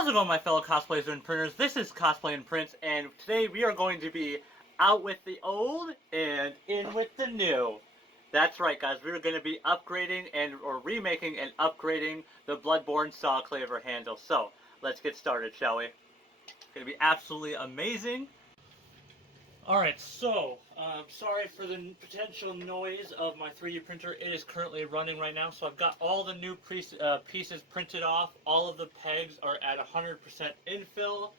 How's it going, my fellow cosplayers and printers? This is Cosplay and Prints, and today we are going to be out with the old and in with the new. That's right, guys. We're going to be upgrading or remaking and upgrading the bloodborne saw cleaver handle. So let's get started, shall we? It's going to be absolutely amazing. Alright, so, sorry for the potential noise of my 3D printer. It is currently running right now, so I've got all the new pieces printed off. All of the pegs are at 100% infill.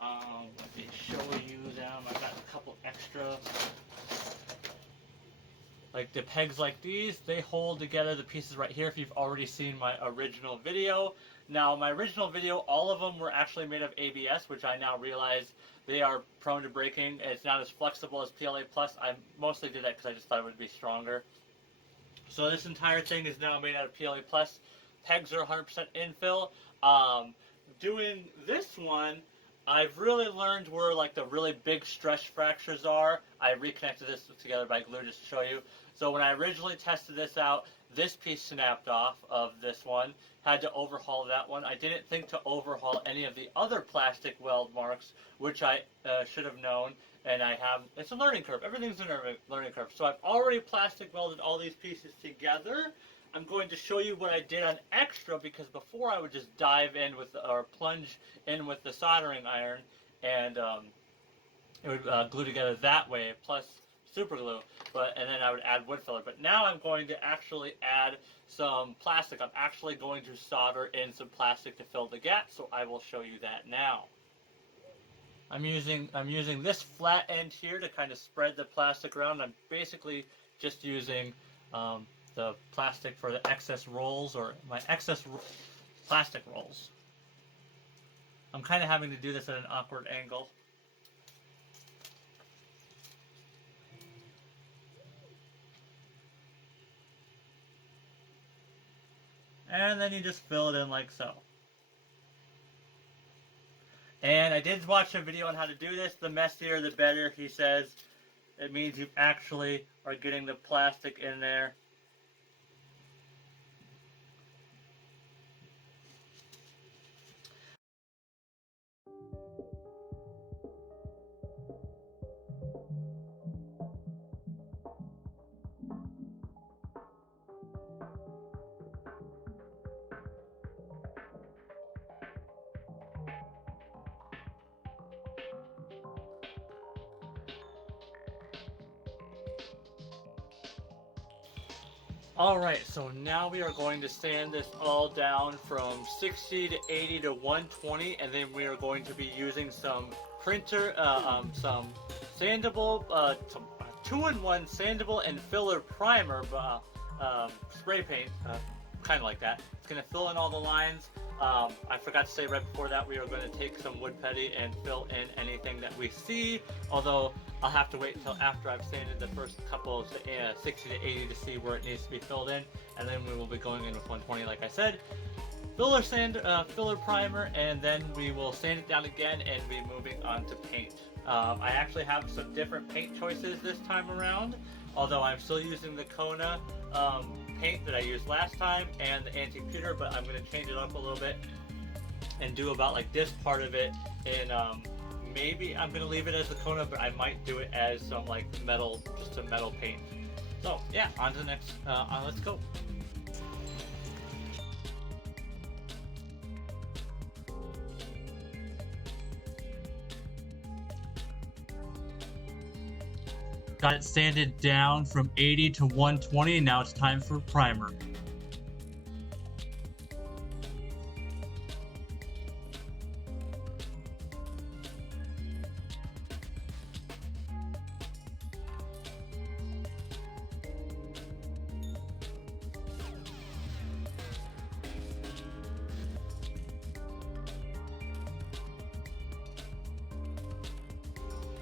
Let me show you them. I've got a couple extra. Like the pegs like these, they hold together the pieces right here if you've already seen my original video. Now, my original video, all of them were actually made of ABS, which I now realize they are prone to breaking. It's not as flexible as PLA Plus. I mostly did that because I just thought it would be stronger. So this entire thing is now made out of PLA Plus. Pegs are 100% infill. Doing this one, I've really learned where like the really big stress fractures are. I reconnected this together by glue just to show you. So when I originally tested this out, this piece snapped off of this one. Had to overhaul that one. I didn't think to overhaul any of the other plastic weld marks, which I should have known, and I have. It's a learning curve. Everything's a learning curve. So I've already plastic welded all these pieces together. I'm going to show you what I did on extra, because before I would just dive in with, or plunge in with the soldering iron, and it would glue together that way, plus super glue, and then I would add wood filler. But now I'm going to actually add some plastic. I'm actually going to solder in some plastic to fill the gap, so I will show you that now. I'm using this flat end here to kind of spread the plastic around. I'm basically just using the plastic for the excess rolls, or my excess plastic rolls. I'm kind of having to do this at an awkward angle. And then you just fill it in like so. And I did watch a video on how to do this. The messier the better, he says. It means you actually are getting the plastic in there. Alright, so now we are going to sand this all down from 60 to 80 to 120, and then we are going to be using some some sandable, 2-in-1 sandable and filler primer, spray paint, kind of like that. It's going to fill in all the lines. I forgot to say right before that, we are going to take some wood putty and fill in anything that we see, although I'll have to wait until after I've sanded the first couple of 60 to 80 to see where it needs to be filled in, and then we will be going in with 120 like I said. Filler primer, and then we will sand it down again and be moving on to paint. I actually have some different paint choices this time around, although I'm still using the Kona paint that I used last time and the antique pewter, but I'm going to change it up a little bit and do about like this part of it in maybe I'm going to leave it as the Kona, but I might do it as some like metal, just a metal paint. So yeah, on to the next, let's go. Got it sanded down from 80 to 120, and now it's time for primer.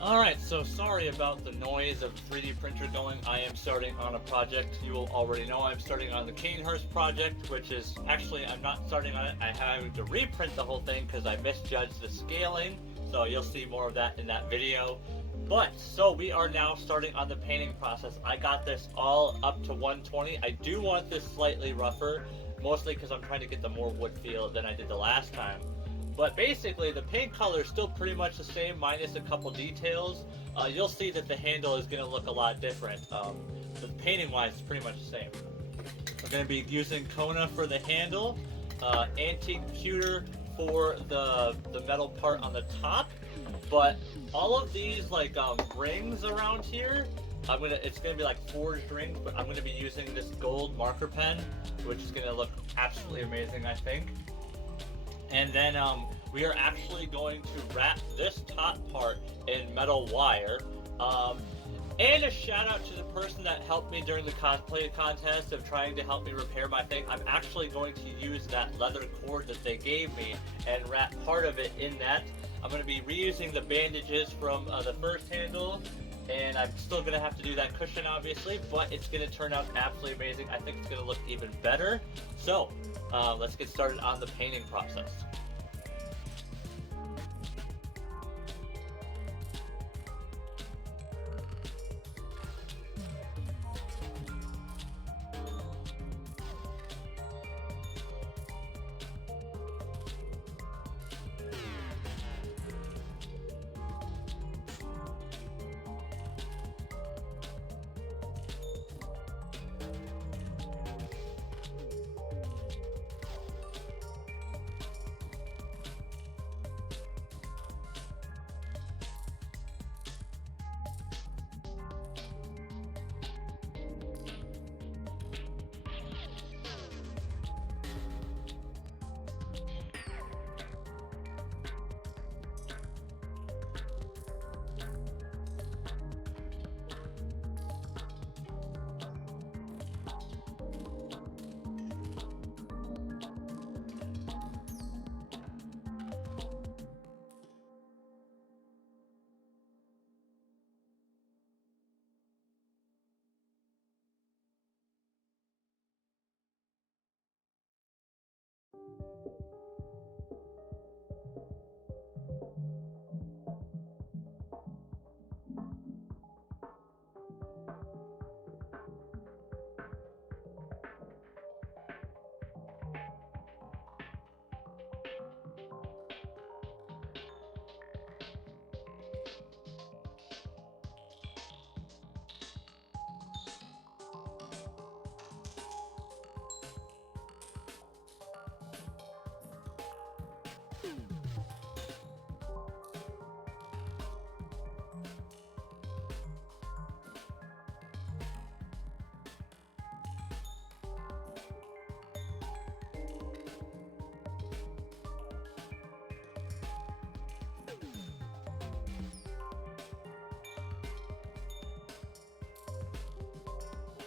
Alright, so sorry about the noise of the 3D printer going. I am starting on a project. You will already know I'm starting on the Kanehurst project, which is actually, I'm not starting on it. I have to reprint the whole thing because I misjudged the scaling. So you'll see more of that in that video. But, so we are now starting on the painting process. I got this all up to 120. I do want this slightly rougher, mostly because I'm trying to get the more wood feel than I did the last time. But basically, the paint color is still pretty much the same, minus a couple details. You'll see that the handle is going to look a lot different. The painting-wise, it's pretty much the same. We're going to be using Kona for the handle, antique pewter for the metal part on the top. But all of these like rings around here, it's gonna be like forged rings, but I'm gonna be using this gold marker pen, which is gonna look absolutely amazing, I think. And then we are actually going to wrap this top part in metal wire. And a shout out to the person that helped me during the cosplay contest of trying to help me repair my thing. I'm actually going to use that leather cord that they gave me and wrap part of it in that. I'm going to be reusing the bandages from the first handle, and I'm still going to have to do that cushion obviously, but it's going to turn out absolutely amazing. I think it's going to look even better. So let's get started on the painting process.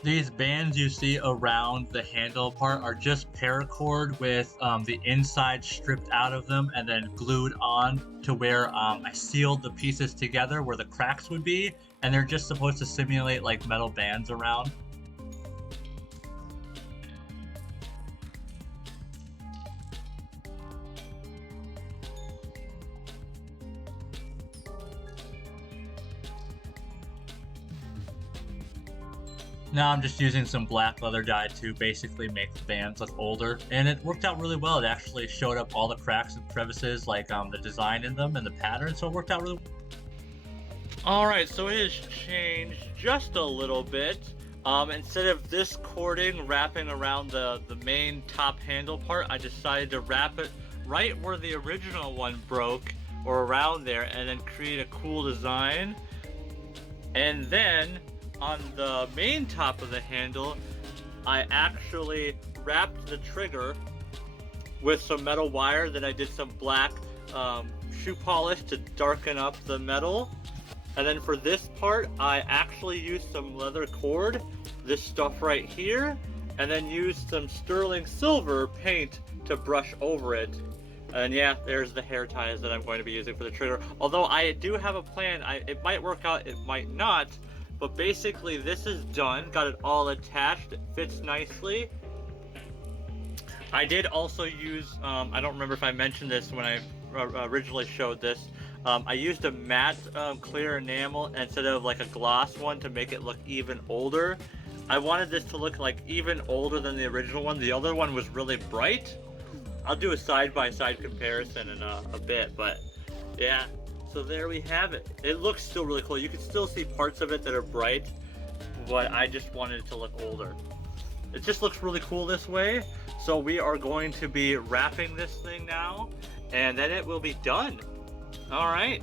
These bands you see around the handle part are just paracord with the inside stripped out of them and then glued on to where I sealed the pieces together where the cracks would be, and they're just supposed to simulate like metal bands around. Now I'm just using some black leather dye to basically make the bands look older, and it worked out really well. It actually showed up all the cracks and crevices, like the design in them and the pattern, so it worked out really well. Alright, so it has changed just a little bit. Instead of this cording wrapping around the main top handle part, I decided to wrap it right where the original one broke, or around there, and then create a cool design. And then on the main top of the handle, I actually wrapped the trigger with some metal wire. Then I did some black shoe polish to darken up the metal. And then for this part, I actually used some leather cord, this stuff right here, and then used some sterling silver paint to brush over it. And yeah, there's the hair ties that I'm going to be using for the trigger. Although I do have a plan. It might work out, it might not. But basically this is done, got it all attached, it fits nicely. I did also use, I don't remember if I mentioned this when I originally showed this, I used a matte clear enamel instead of like a gloss one to make it look even older. I wanted this to look like even older than the original one. The other one was really bright. I'll do a side-by-side comparison in a bit, but yeah. So there we have it. It looks still really cool. You can still see parts of it that are bright, but I just wanted it to look older. It just looks really cool this way. So we are going to be wrapping this thing now, and then it will be done. All right.